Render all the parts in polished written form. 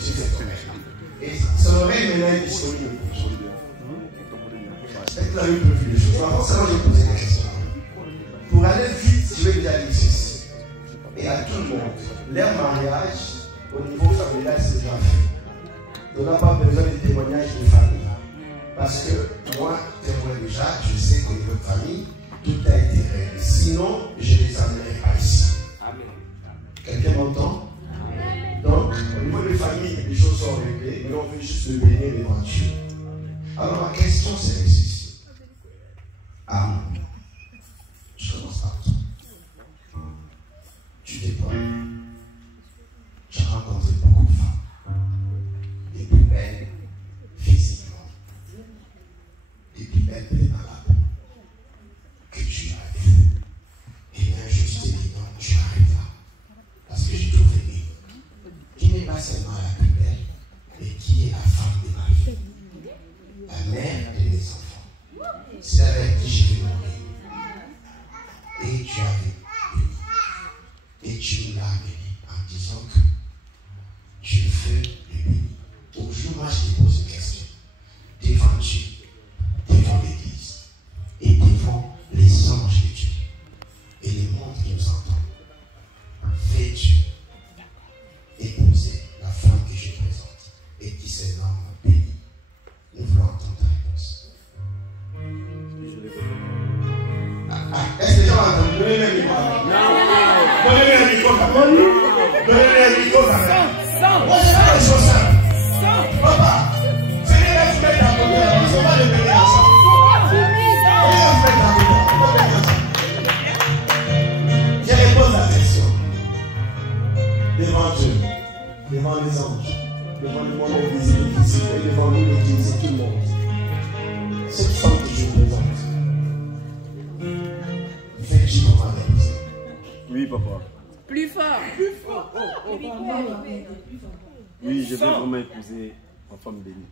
sur cette oreille. Et son oreille maintenant est disponible. Est-ce que vous avez prévu les choses? Avant ça, moi j'ai posé des questions. Pour aller vite, je vais dire à l'exercice. Et à tout le monde, leur mariage au niveau familial, c'est déjà fait. On n'a pas besoin de témoignages de famille. Parce que moi, témoin déjà, je sais qu'au niveau de famille, tout a été réglé. Sinon, je ne les amènerai pas ici. Quelqu'un m'entend? Donc, au niveau des familles, les choses sont réglées, mais on veut juste le bénir devant Dieu. Alors, ma question, c'est ceci. Amour. Je commence par toi. Tu dépends. Tu as rencontré beaucoup de femmes. Les plus belles physiquement. Les plus belles dans la peau. Que tu as vu. Et bien, je te dis non, tu arrêtes là. Parce que j'ai trouvé mieux. Qui n'est pas seulement la plus belle, mais qui est la femme de ma vie. La mère de mes enfants. C'est avec qui je vais mourir. Et tu avais béni. Et tu l'as béni en disant que tu veux le bénir. Aujourd'hui, moi, je te pose une question. Devant Dieu, devant l'Église, et devant les anges de Dieu, et les mondes qui nous entendent, fais-tu épouser la femme que je présente, et qui s'est énormément bénie? Nous voulons entendre ta réponse. Est-ce que les gens ont entendu? Donnez-le le micro. Donnez-le le micro. Donnez-le le micro. Moi, je fais les choses simples. Papa, c'est les gars qui mettent la première. On va le bénir ensemble. Je les pose la question. Devant Dieu, devant les anges, devant le monde invisible et devant nous, l'Église et tout le monde. Cette femme que je vous présente, fais-tu comment elle est? Oui, papa. Plus fort. Plus fort. Oui, je vais vraiment épouser ma femme bénie.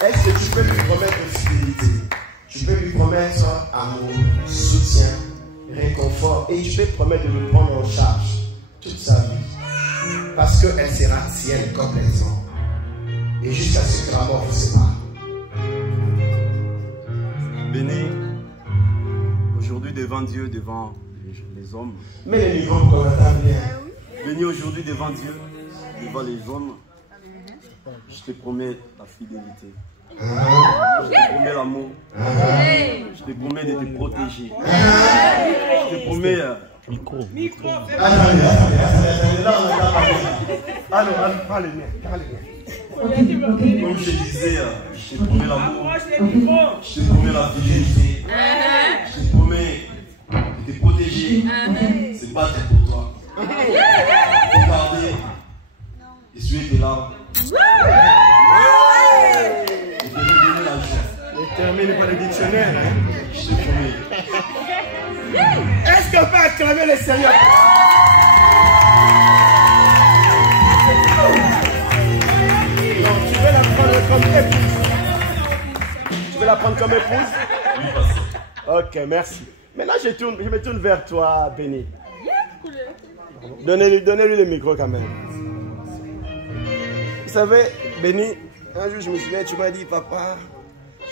Est-ce que tu peux lui promettre fidélité? Tu peux lui promettre amour, soutien, réconfort, et tu peux promettre de le prendre en charge toute sa vie. Parce qu'elle sera tienne complètement. Et jusqu'à ce que la mort vous sépare. Béni, aujourd'hui devant Dieu, devant les hommes. Mais les livres comme ça bien. Béni aujourd'hui devant Dieu, devant les hommes. Je te promets la fidélité. Je te promets l'amour. Je te promets de te protéger. Je te promets... Micro. Attendez. Allez, parlez bien. Comme je disais, je te promets l'amour. Je te promets la fidélité. Je te promets de te protéger. C'est battre pour toi. Regarder. Essuyer tes larmes. Et te donner la joie. Ne termine pas le dictionnaire. Hein? Je te promets. Est-ce qu'on peut acclamer le Seigneur? Non, tu veux la prendre comme épouse? Tu veux la prendre comme épouse? Oui, pasteur. Ok, merci. Maintenant, je me tourne vers toi, Béni. Donnez-lui le micro quand même. Vous savez, Béni, un jour je me souviens, tu m'as dit, papa,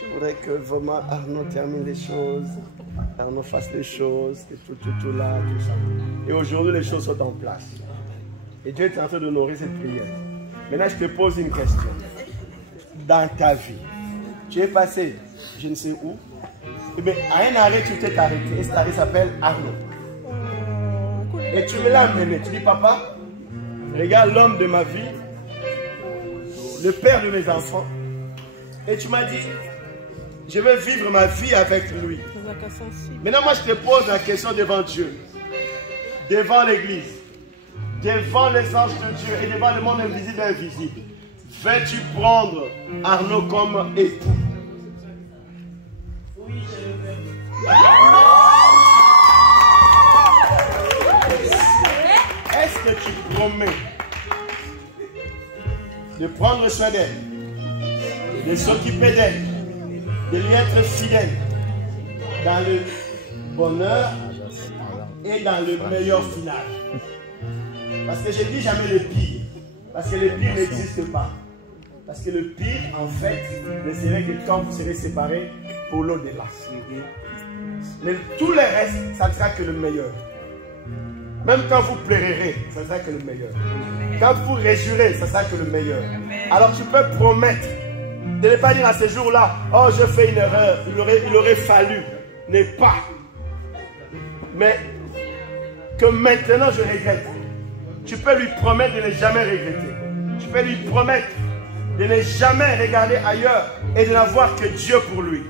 je voudrais que vraiment Arnaud termine les choses, Arnaud fasse les choses, et tout là, tout ça. Et aujourd'hui, les choses sont en place. Et Dieu est en train d'honorer cette prière. Maintenant, je te pose une question. Dans ta vie, tu es passé, je ne sais où, et bien, à un arrêt, tu t'es arrêté. Et cet arrêt s'appelle Arnaud. Et tu me l'as amené. Tu dis, papa, regarde l'homme de ma vie, le père de mes enfants. Et tu m'as dit, je vais vivre ma vie avec lui. Maintenant, moi, je te pose la question devant Dieu, devant l'église, devant les anges de Dieu et devant le monde invisible et invisible. Veux-tu prendre Arnaud comme époux? Oui, je le veux. Est-ce que tu promets de prendre soin d'elle, de s'occuper d'elle, de lui être fidèle dans le bonheur et dans le meilleur final. Parce que je ne dis jamais le pire. Parce que le pire n'existe pas. Parce que le pire, en fait, ne serait que quand vous serez séparés pour l'au-delà. Mais tout le reste, ça ne sera que le meilleur. Même quand vous pleurerez, ça ne sera que le meilleur. Quand vous réjurez, ça ne sera que le meilleur. Alors tu peux promettre de ne pas dire à ce jour-là, oh, je fais une erreur, il aurait fallu ne pas. Mais que maintenant je regrette. Tu peux lui promettre de ne jamais regretter. Tu peux lui promettre de ne jamais regarder ailleurs et de n'avoir que Dieu pour lui.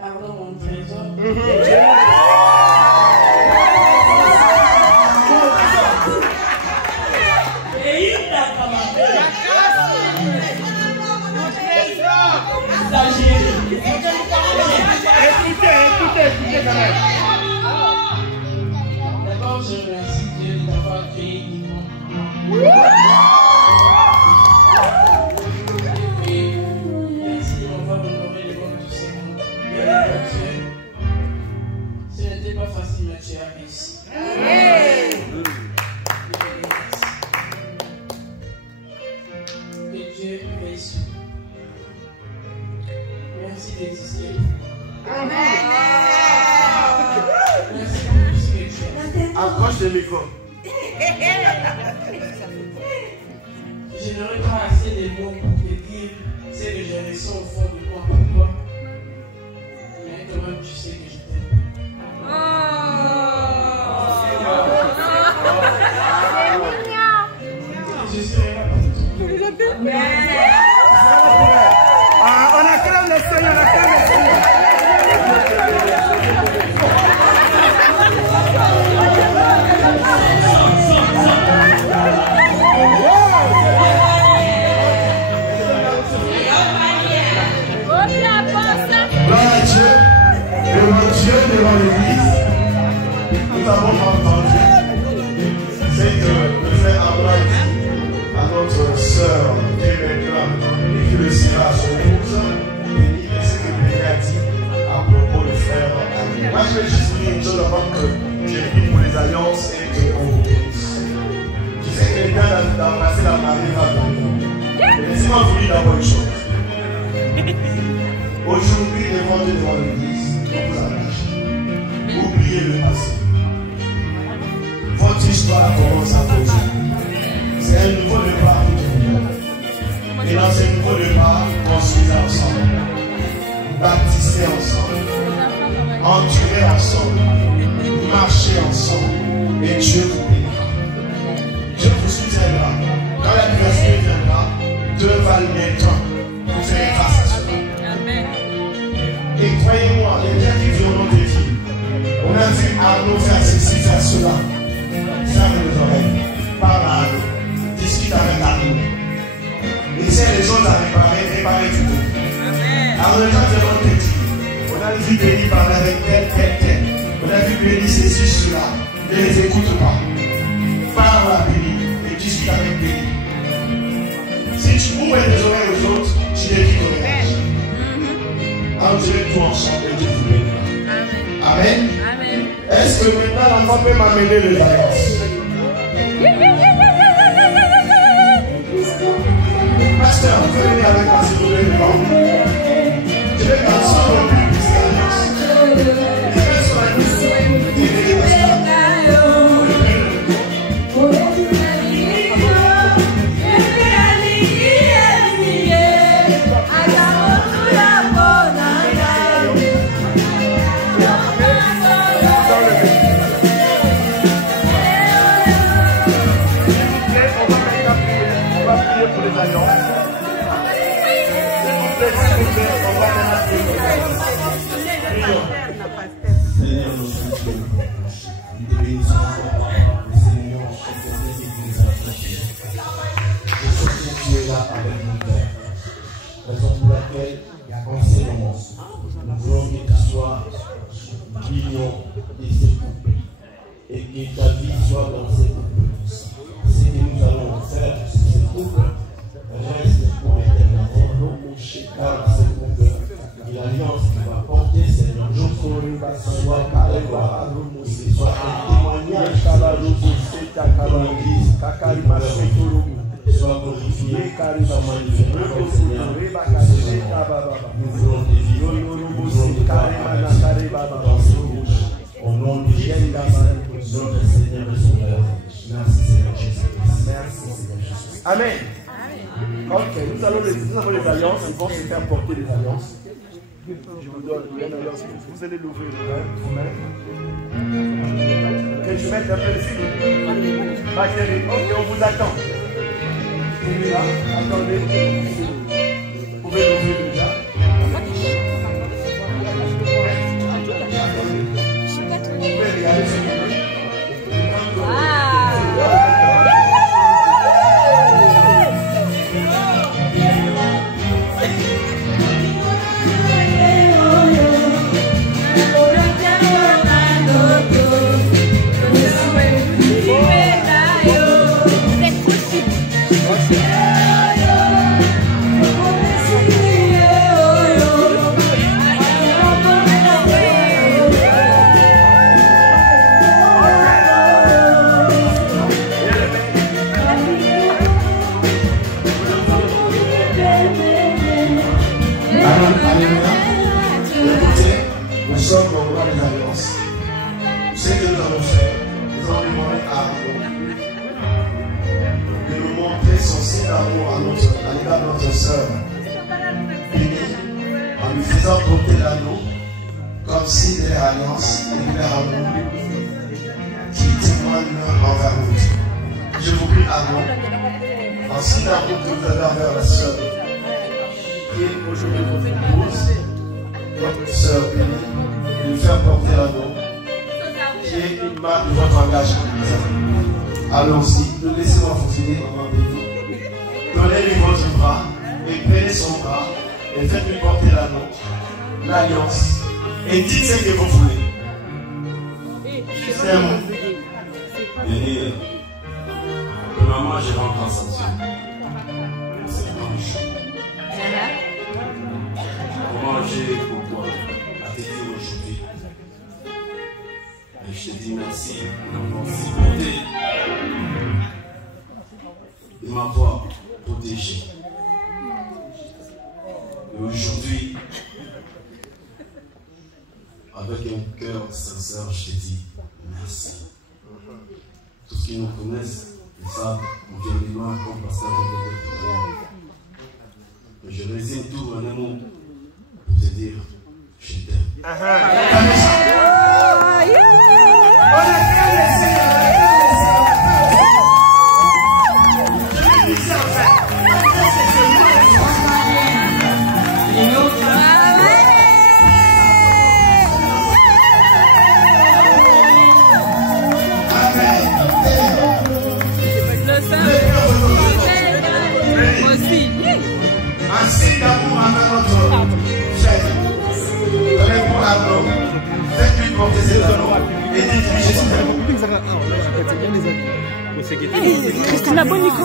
Pardon, mon trésor. Et il n'a pas ma Écoutez quand même. D'abord, je remercie Dieu d'avoir créé Guimond. Et merci de m'avoir honoré les bons du Seigneur. Ce n'était pas facile, mais tu as réussi. Que Dieu réussisse. Merci d'exister. Merci pour tout ce que tu es. Approche le micro. Je n'aurais pas assez de mots pour te dire ce que je ressens au fond de moi pour toi. Mais quand même, tu sais que je t'aime. Je serai là partout. On acclame le Seigneur, on acclame le Seigneur. Gloire à Dieu, devant Dieu, devant l'Église, nous avons entendu c'est que le frère Abraham dit à notre sœur qui est maintenant et qui le sera à son épouse, il dit ce que Dieu a dit à propos du frère Ami. Moi je vais juste dire une chose avant que j'ai pris pour les alliances et que on vous bénisse. Je sais que quelqu'un d'embrasser la mariée va venir. Mais laissez-moi vous dire d'abord une chose. Aujourd'hui, devant Dieu, devant l'Église, on vous engage. Oubliez le passé. Votre histoire commence à aujourd'hui. C'est un nouveau départ pour tout le monde. Et dans ce nouveau départ, construisez ensemble. Baptisez ensemble. Endurez ensemble. Marchez ensemble. Et Dieu vous bénira. Dieu vous soutiendra. Quand l'adversité viendra, Dieu va le mettre. Vous serez face à cela. Et croyez-moi, les gens qui viendront te dire, on a vu Arnaud faire ceci, faire cela. Ferme les oreilles, parle à Arnaud, discute avec Arnaud. Et si les choses à réparer du tout. Alors les gens viendront te dire, on a vu Béni parler avec tel. On a vu Béni ceci, cela. Ne les écoute pas. Parle à Béni et discute avec Béni. Si tu ouvres les oreilles aux autres, tu les quittes. Endurez tout ensemble et Dieu vous bénira. Amen. Est-ce que maintenant l'enfant peut m'amener les alliances? Pasteur, vous pouvez venir avec moi si vous voulez devant. Je vais faire ça pour le public des alliances. Je vais sur la liste. Seigneur, nous soutiens. Nous te bénissons encore. Le Seigneur, je sais que tu es là avec nous, Père. Raison pour laquelle, en ces moments, nous voulons que tu sois l'union de ces couples et que ta vie soit dans ces couples. Ce que nous allons faire sur ces couples reste pour l'éternité. Car ces couples, et l'alliance qui va porter, Seigneur, nous soit par la gloire, soit un témoignage pour l'Église, soit glorifié, soit magnifié. Nous voulons des vivants, nous voulons des paroles dans ces bouches. Au nom de Jésus, notre Seigneur et Sauveur. Merci Seigneur Jésus. Merci Seigneur Jésus. Amen. Ok, nous avons les alliances, ils vont se faire porter les alliances. Je vous donne une alliance, vous allez l'ouvrir vous-même. Que je mette un peu ici. Valérie, ok, on vous attend. Là, attendez. Vous pouvez l'ouvrir déjà. Vous pouvez regarder ce que nous sommes au roi des alliances. Ce que nous allons faire, nous allons demander à Arnaud de nous montrer son signe d'amour à l'égard de notre sœur Bénie, en lui faisant porter l'anneau comme signe de l'alliance et de l'amour qui témoigne envers vous. Je vous prie, Arnaud, en signe d'amour que vous avez envers la sœur, priez aujourd'hui votre épouse, votre sœur Bénie, de lui faire porter l'anneau qui est une marque de votre engagement. Allons-y, nous laissez-moi fonctionner, maman Bénie. Donnez-lui votre bras et prenez son bras et faites-lui porter l'anneau, l'alliance, et dites ce que vous voulez. C'est un mot. Béni, premièrement, je rends grâce à Dieu. C'est un jour. Comment j'ai pourquoi à te dire aujourd'hui. Et je te dis merci d'avoir supporté de m'avoir protégé. Et aujourd'hui, avec un cœur sincère, je te dis merci. Tous qui nous connaissent, ils savent, on vient de loin comme pasteur de je résume tout en un mot pour te dire, je t'aime. Un signe d'amour envers notre chef. Donnez-moi Arnaud. Faites-lui porter ses anneaux et dites-lui je t'aime. Christina Bonico.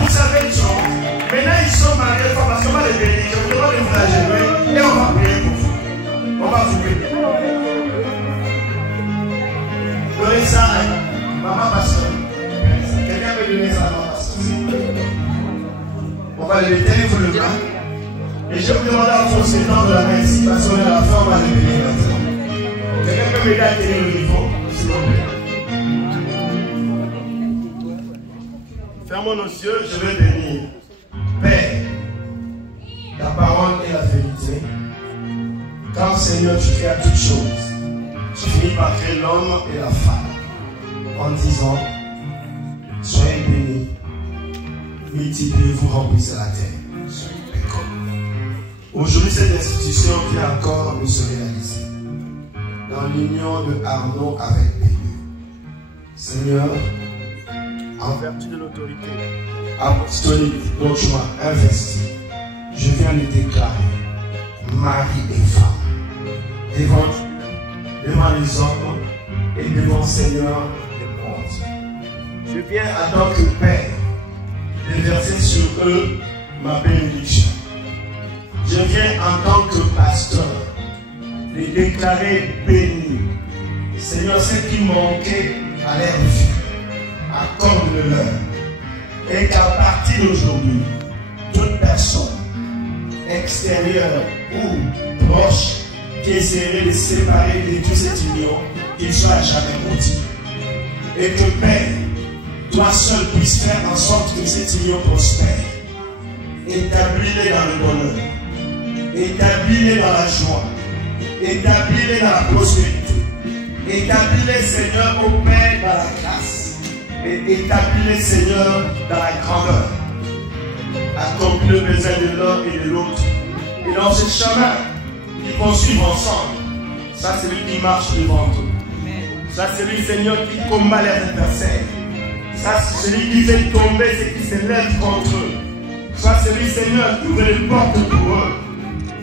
Vous savez une chose, maintenant ils sont mariés parce qu'on va les bénir, je vous demande de vous agenouiller et on va prier pour vous. On va vous bénir. Donnez ça à maman pasteur. Quelqu'un veut donner ça à maman pasteur. On va les tenir pour le bras. Et je vous demande à vous ce temps de la main ici parce qu'on est à la fin, on va les bénir maintenant. Quelqu'un peut m'aider à tenir le niveau, s'il vous plaît. Fermons nos yeux, je vais bénir. Père, la parole est la vérité. Quand Seigneur, tu crées toutes choses, tu finis par créer l'homme et la femme en disant, soyez bénis, multipliez-vous, remplissez la terre. Aujourd'hui, cette institution vient encore de se réaliser dans l'union de Arnaud avec Béni. Seigneur, en vertu de l'autorité apostolique dont tu m'as investi, je viens de déclarer mari et femme devant les hommes et devant Seigneur des comptes. Je viens en tant que Père de verser sur eux ma bénédiction. Je viens en tant que pasteur les déclarer bénis. Seigneur, ce qui manquait à leur vie, accorde-le-leur. Et qu'à partir d'aujourd'hui, toute personne extérieure ou proche qui essaierait de séparer de toute cette union, qu'il soit à jamais maudit. Et que Père, toi seul puisses faire en sorte que cette union prospère. Établis-les dans le bonheur. Établis-les dans la joie. Établis-les dans la prospérité. Établis-les, Seigneur, au Père, dans la grâce. Et établis-les, Seigneur, dans la grandeur. Accomplis le besoin de l'un et de l'autre. Et dans ce chemin qu'ils vont suivre ensemble, ça c'est lui qui marche devant eux. Ça c'est lui, Seigneur, qui combat les adversaires. Ça c'est celui qui fait tomber ceux qui se lèvent contre eux. Ça c'est lui, Seigneur, qui ouvre les portes pour eux.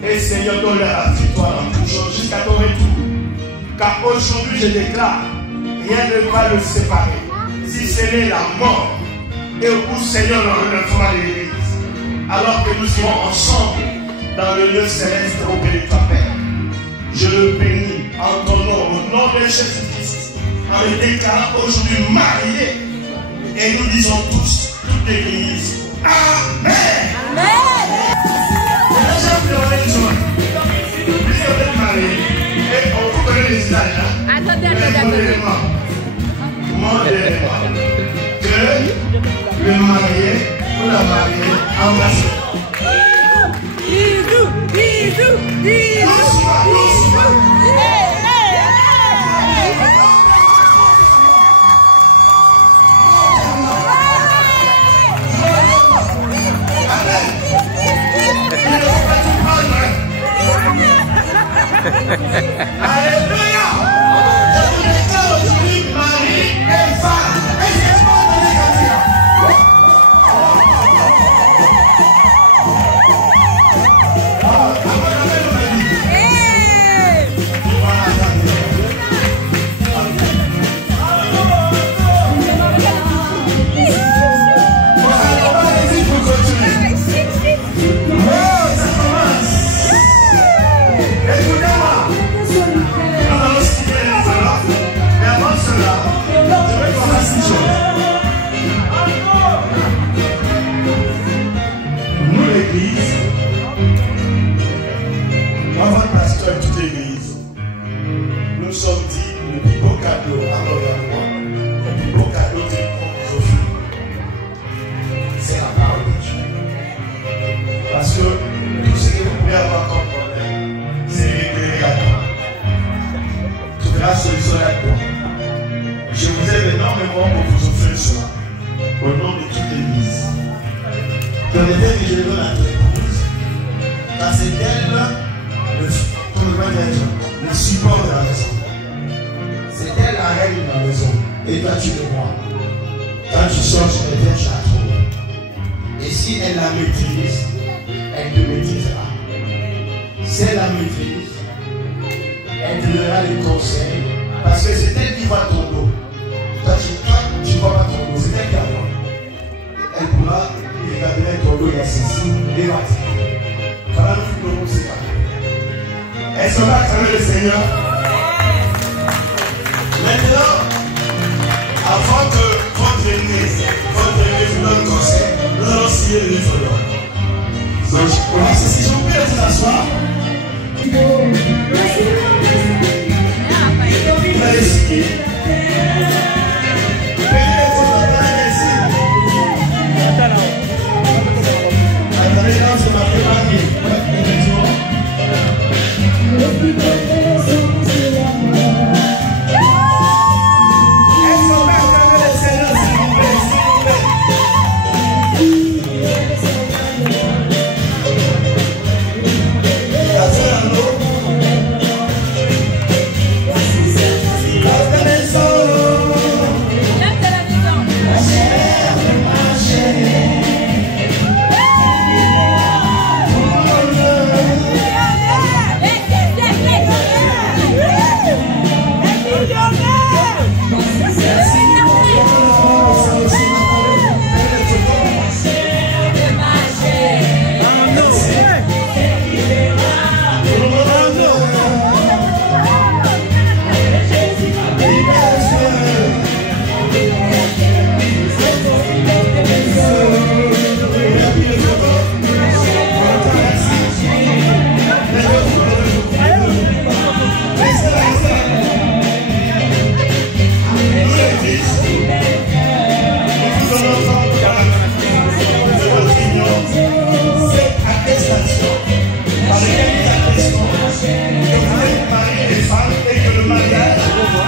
Et Seigneur, donne-leur la victoire dans toute chose jusqu'à ton retour. Car aujourd'hui, je déclare, rien ne va le séparer. Si ce n'est la mort, et au bout, Seigneur, le relèvement de l'Église. Alors que nous serons ensemble dans le lieu céleste auprès de toi, Père. Je le bénis en ton nom, au nom de Jésus-Christ, en le déclarant aujourd'hui marié. Et nous disons tous, toute l'Église, Amen. Amen. Puisque vous êtes mariés, et on vous connaît les visages, hein? Attendez. Modérément. Que le marié ou la mariée embrasse. Bisous. Alléluia! Je vous déclare aujourd'hui mari et femme. Est-ce que je peux entendre comme ça? Nous, l'Église, avant le pasteur de toute l'Église, nous sommes dit le plus beau cadeau à moi, le plus beau cadeau qu'on nous offre, c'est la parole de Dieu. Parce que tout ce que vous pouvez avoir comme problème, c'est réglé à toi. Toute la solution est à toi. Je vous aime énormément pour vous offrir cela, au nom de toute l'Église. Que le Père que je donne à toute l'église. Car c'est elle le support de la maison. C'est elle la règle de la maison. Et toi tu le vois. Quand tu sors sur les terres, tu la trouves. Et si elle la maîtrise, elle te maîtrisera. Si elle la maîtrise, elle te donnera des conseils. Parce que c'est elle qui voit ton dos. Toi tu ne vois pas ton dos. C'est elle qui la voit. Elle pourra regarder ton dos, il y a ceci, et là. Voilà le plus beau c'est pas. Est-ce qu'on va acclamer le Seigneur? Maintenant, avant que votre aîné vous donne conseil, nous allons signer le livre d'or. Donc, voilà, si je vous prie de vous asseoir. Vous allez signer.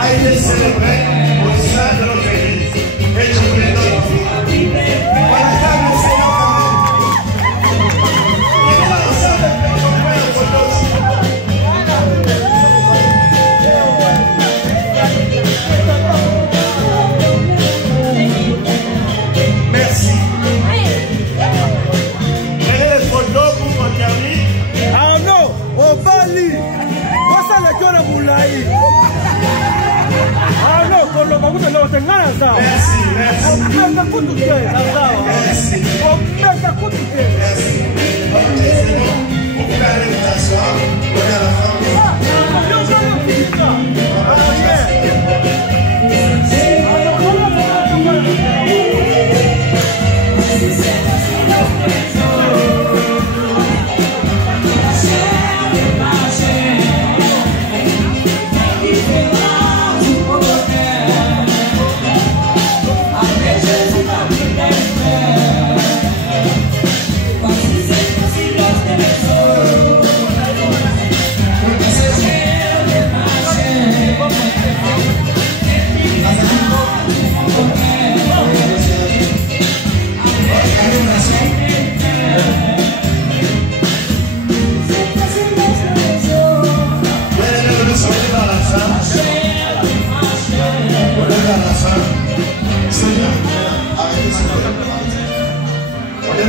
a été célébré au sein de notre église. Et je vous les donne. Voilà, ça, le Seigneur quand même. Il est là, ça, le photo aussi. Merci. Prenez les photos pour qu'on termine. Ah non, au Bali. What's that like on a moulay? Ah non, pour le moment, c'est l'autre Merci, merci. on peut pas tout faire, Merci. on peut pas tout faire. Merci. Ok, c'est bon. Vous pouvez aller vous asseoir. Prenez à la fin.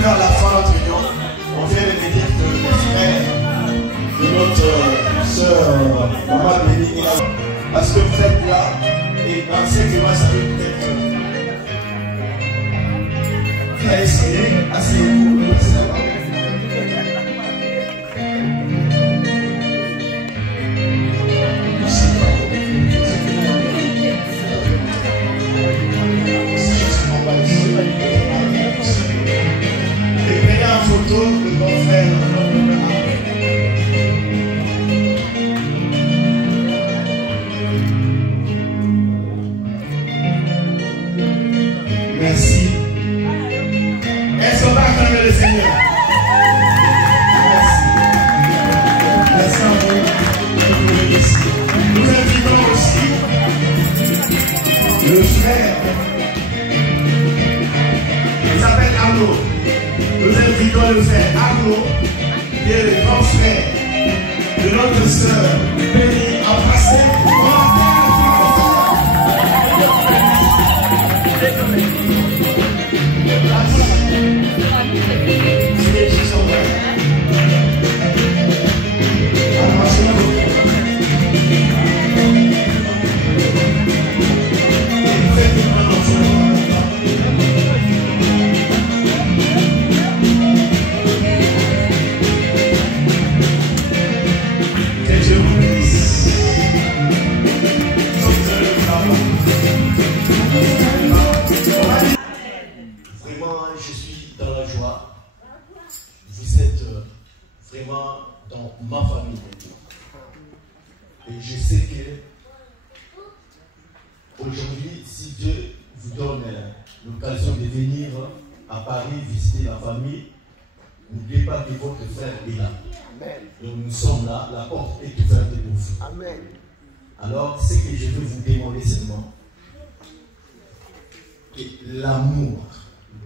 Vers la fin de notre réunion, on vient de me dire que le frère de notre soeur Maman Béni est là. Parce que vous êtes là et dans ces climat, ça veut peut-être que vous allez essayer, asseyez-vous, nous restez là-bas. Le bon frère. Merci. Est-ce qu'on va acclamer le Seigneur? Merci. Merci à vous. Nous invitons aussi le frère. Il s'appelle Arnaud. Nous invitons le frère Arnaud, qui est le grand frère de notre sœur Béni, à passer dans ma famille. Et je sais que aujourd'hui, si Dieu vous donne l'occasion de venir à Paris visiter la famille, n'oubliez pas que votre frère est là. Amen. Donc nous sommes là, la porte est ouverte pour vous. Amen. Alors, ce que je veux vous demander seulement, que l'amour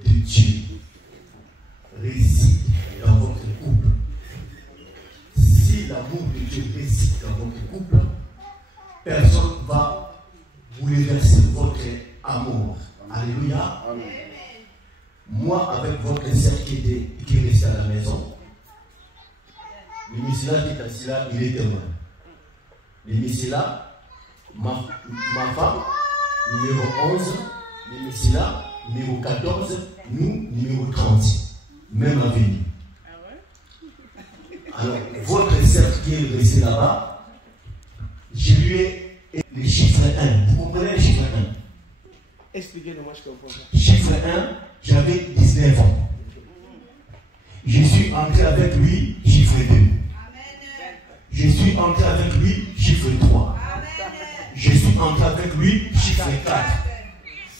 de Dieu réside dans votre couple. Si l'amour de Dieu réside dans votre couple, personne ne va bouleverser votre amour. Alléluia. Amen. Moi, avec votre sœur qui est restée à la maison, le monsieur là qui est assis là, il est témoin. Le monsieur là, ma femme, numéro 11, le monsieur là, numéro 14, nous, numéro 30. Même avenue. Alors, votre sœur qui est restée là-bas, je lui ai le chiffre 1. Vous comprenez le chiffre 1? Expliquez-moi, je comprends pas. Chiffre 1, j'avais 19 ans. Je suis entré avec lui, chiffre 2. Je suis entré avec lui, chiffre 3. Je suis entré avec lui, chiffre 4.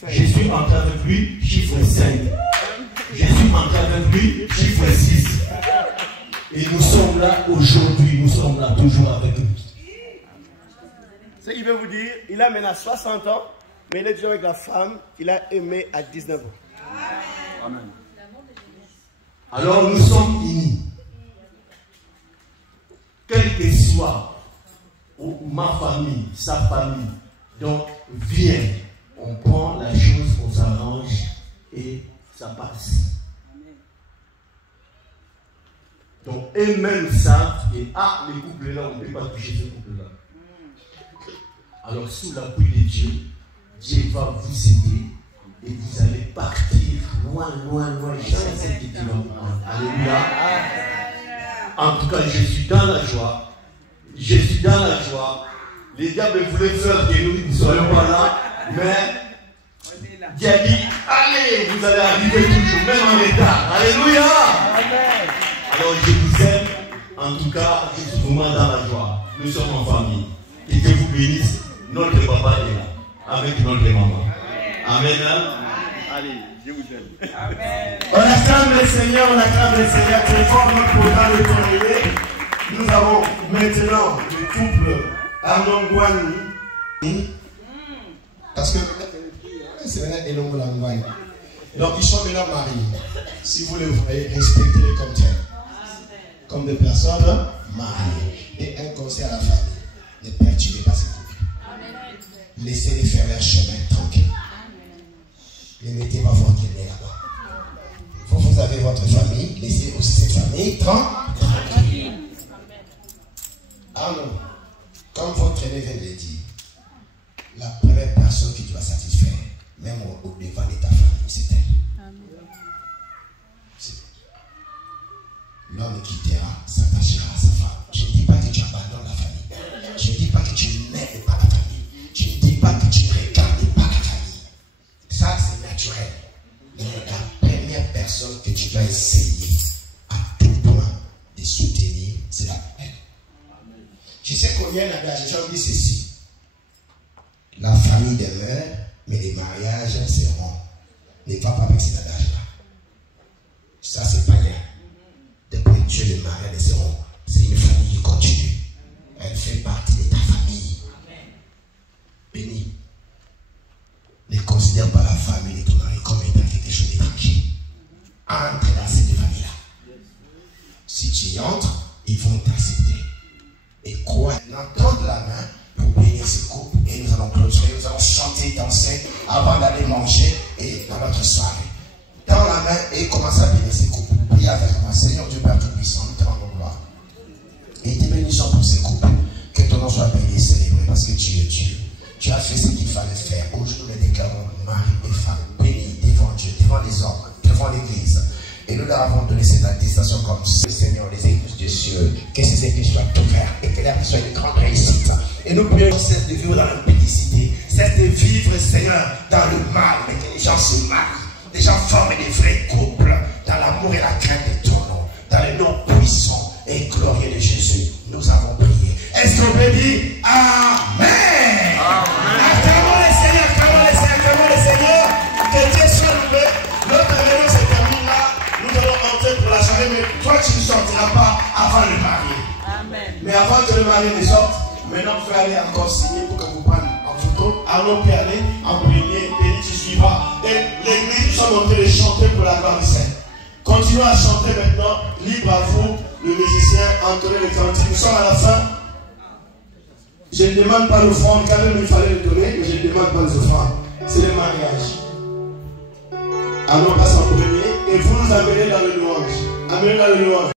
Je suis entré avec lui, chiffre 5. Je suis entré avec lui, chiffre 6. Et nous sommes là aujourd'hui, nous sommes là toujours avec lui. Ce qu'il veut vous dire, il a maintenant 60 ans, mais il est toujours avec la femme qu'il a aimée à 19 ans. Amen. Alors nous sommes unis. Quel que soit ma famille, sa famille, donc viens, on prend la chose, on s'arrange et ça passe. Donc eux-mêmes savent que les couples là, on ne peut pas toucher ce couple là. Alors sous l'appui de Dieu, Dieu va vous aider et vous allez partir loin, loin, loin. Jamais cette qui va vous prendre. Alléluia. En tout cas, je suis dans la joie. Je suis dans la joie. Les diables voulaient faire que nous ne soyons pas là, mais Dieu a dit, allez, vous allez arriver toujours, même en retard. Alléluia. Amen. Alors je vous aime. En tout cas, je suis vraiment dans la joie. Nous sommes en famille. Que Dieu vous bénisse. Notre papa est là, avec notre maman. Amen. Allez, Dieu vous aime. Amen. On acclame le Seigneur, on acclame le Seigneur. Très fort, notre programme est terminé. Nous avons maintenant le couple Arnon Ngouani. Parce que c'est vrai, Elongo Langouani. Donc ils sont maintenant mariés. Si vous les voyez, respectez-les comme tels. Comme des personnes mariées. Et un conseil à la famille. Ne perturbez pas ces couples. Laissez-les faire leur chemin tranquille. Ne mettez pas votre nez là-bas. Vous avez votre famille, laissez aussi cette famille tranquille. Alors, comme votre aîné vient de le dire, la première personne qui doit satisfaire, même au devant de ta famille, c'est elle. L'homme quittera, s'attachera à sa femme. Je ne dis pas que tu abandonnes la famille. Je ne dis pas que tu n'aimes pas la famille. Je ne dis pas que tu ne regardes pas la famille. Ça, c'est naturel. Mais la première personne que tu dois essayer à tout point de soutenir, c'est la peine. Je sais qu'on y a un adage, les gens disent ceci. La famille demeure, mais les mariages seront. Ne va pas avec cet adage-là. Ça, c'est pas rien. Depuis Dieu, le mariage seront. C'est une famille qui continue. Elle fait partie de ta famille. Béni. Ne considère pas la famille de ton mari comme étant quelque chose d'étranger. Entre dans cette famille-là. Si tu y entres, ils vont t'accepter. Et crois, tendre la main pour bénir ce couple. Et nous allons clôturer, nous allons chanter, danser avant d'aller manger et dans notre soirée. Tends la main et commence à bénir ce couple. Prie avec moi. Seigneur Dieu Père Tout-Puissant, nous te rendons gloire. Et te bénissons pour ces couples. Que ton nom soit béni et célébré parce que tu es Dieu. Tu as fait ce qu'il fallait faire. Aujourd'hui, nous les déclarons mari et femme bénis devant Dieu, devant les hommes, devant l'Église. Et nous leur avons donné cette attestation comme Seigneur, les églises de cieux, que ces églises soient ouvertes et que leur vie soit une grande réussite. Et nous prions, cesse de vivre dans l'impudicité, cesse de vivre, Seigneur, dans le mal, mais que les gens se marient, les gens forment des vrais couples, dans l'amour et la crainte de ton nom, dans le nom puissant et glorieux de Jésus. Nous avons prié. Est-ce qu'on peut dire Amen? Acclamons le Seigneur, acclamons le Seigneur, acclamons le Seigneur. Que Dieu soit loué. Notre réunion se termine là. Nous allons entrer pour la soirée, mais toi tu ne sortiras pas avant le marié. Amen. Mais avant que le marié ne sorte, maintenant vous allez encore signer pour que vous preniez en photo. Allons puis aller en premier, et tu suivras. Et l'église, nous sommes en train de chanter pour la gloire du Seigneur. Continuons à chanter maintenant, libre à vous, le musicien, entonnez le cantique. Nous sommes à la fin. Je ne demande pas l'offrande, quand même il fallait le donner, mais je ne demande pas les offrandes. C'est le mariage. Allons passer en premier et vous nous amenez dans le louange. Amenez dans le louange.